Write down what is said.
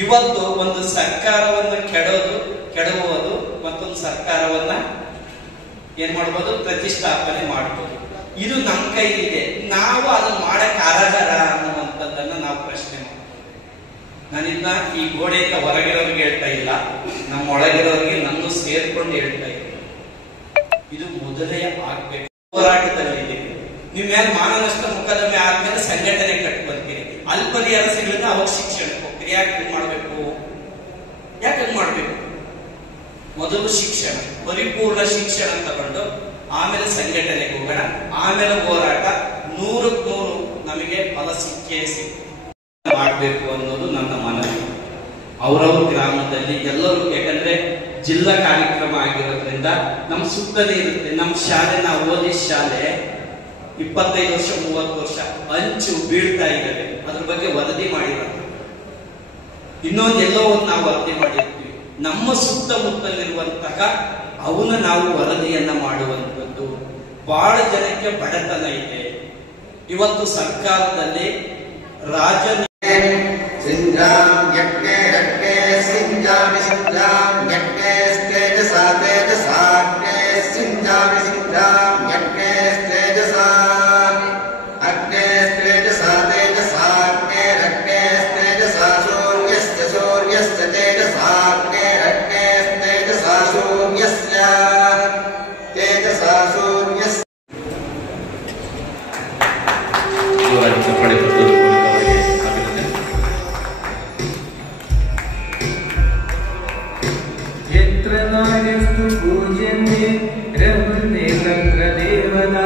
ಇವತ್ತು ಒಂದು ಸರ್ಕಾರವನ್ನ ಕೆಡವುವುದು ಮತ್ತೊಂದು ಸರ್ಕಾರವನ್ನ ಏನ್ ಮಾಡ್ಬೋದು, ಪ್ರತಿಷ್ಠಾಪನೆ ಮಾಡ್ಬೋದು. ಇದು ನಮ್ಮ ಕೈಲಿದೆ. ನಾವು ಅದು ಮಾಡಕ್ ಅರ್ಹರ ಅನ್ನುವಂಥದ್ದನ್ನ ನಾವು ಪ್ರಶ್ನೆ ಮಾಡ್ತೀವಿ. ನಾನಿನ್ನ ಈ ಗೋಡೆಯಿಂದ ಹೊರಗಿರೋರಿಗೆ ಹೇಳ್ತಾ ಇಲ್ಲ, ನಮ್ಮ ಒಳಗಿರೋರಿಗೆ ನನ್ನ ಸೇರ್ಕೊಂಡು ಹೇಳ್ತಾ ಇಲ್ಲ. ಇದು ಮೊದಲೇ ಆಗ್ಬೇಕು. ಹೋರಾಟದಲ್ಲಿದೆ. ನೀವು ಮೇಲೆ ಮಾನನಷ್ಟ ಮೊಕದ್ದಮೆ ಆದ್ಮೇಲೆ ಸಂಘಟನೆ ಕಟ್ಬರ್ತೀರಿ. ಅಲ್ಪರಿಹಾರ ಸಿಗಲಿಲ್ಲ, ಅವಾಗ ಶಿಕ್ಷಣಕ್ಕೆ ಹೋಗ್ತೀರಿ. ಯಾಕೆ ಮಾಡ್ಬೇಕು? ಯಾಕೆ ಮಾಡ್ಬೇಕು? ಮೊದಲು ಶಿಕ್ಷಣ, ಪರಿಪೂರ್ಣ ಶಿಕ್ಷಣ ತಗೊಂಡು ಆಮೇಲೆ ಸಂಘಟನೆಗೆ ಹೋಗೋಣ, ಆಮೇಲೆ ಹೋರಾಟ. 100ಕ್ಕೆ 100 ನಮಗೆ ಫಲ ಸಿಕ್ಕೇ ಮಾಡಬೇಕು ಅನ್ನೋದು ನನ್ನ ಮನವಿ. ಅವರವ್ರ ಗ್ರಾಮದಲ್ಲಿ ಎಲ್ಲರೂ, ಯಾಕಂದ್ರೆ ಜಿಲ್ಲಾ ಕಾರ್ಯಕ್ರಮ ಆಗಿರೋದ್ರಿಂದ ನಮ್ಮ ಸುತ್ತಲೇ ಇರುತ್ತೆ. ನಮ್ಮ ಶಾಲೆ, ನಾವು ಓದಿದ ಶಾಲೆ 25 ವರ್ಷ 30 ವರ್ಷ ಅಂಚು ಬೀಳ್ತಾ ಇದ್ದಾವೆ. ಅದ್ರ ಬಗ್ಗೆ ವರದಿ ಮಾಡಿರೋದು. ಇನ್ನೊಂದೆಲ್ಲೋ ಒಂದು ನಾವು ವರದಿ ಮಾಡಿರ್ತೀವಿ. ನಮ್ಮ ಸುತ್ತಮುತ್ತಲಿರುವಂತಹ ಅವನ್ನ ನಾವು ವರದಿಯನ್ನ ಮಾಡುವಂಥದ್ದು. ಬಹಳ ಜನಕ್ಕೆ ಬಡತನ ಇದೆ. ಇವತ್ತು ಸರ್ಕಾರದಲ್ಲಿ ರಾಜ पूज्यन्ते रमन्ते तत्र देवता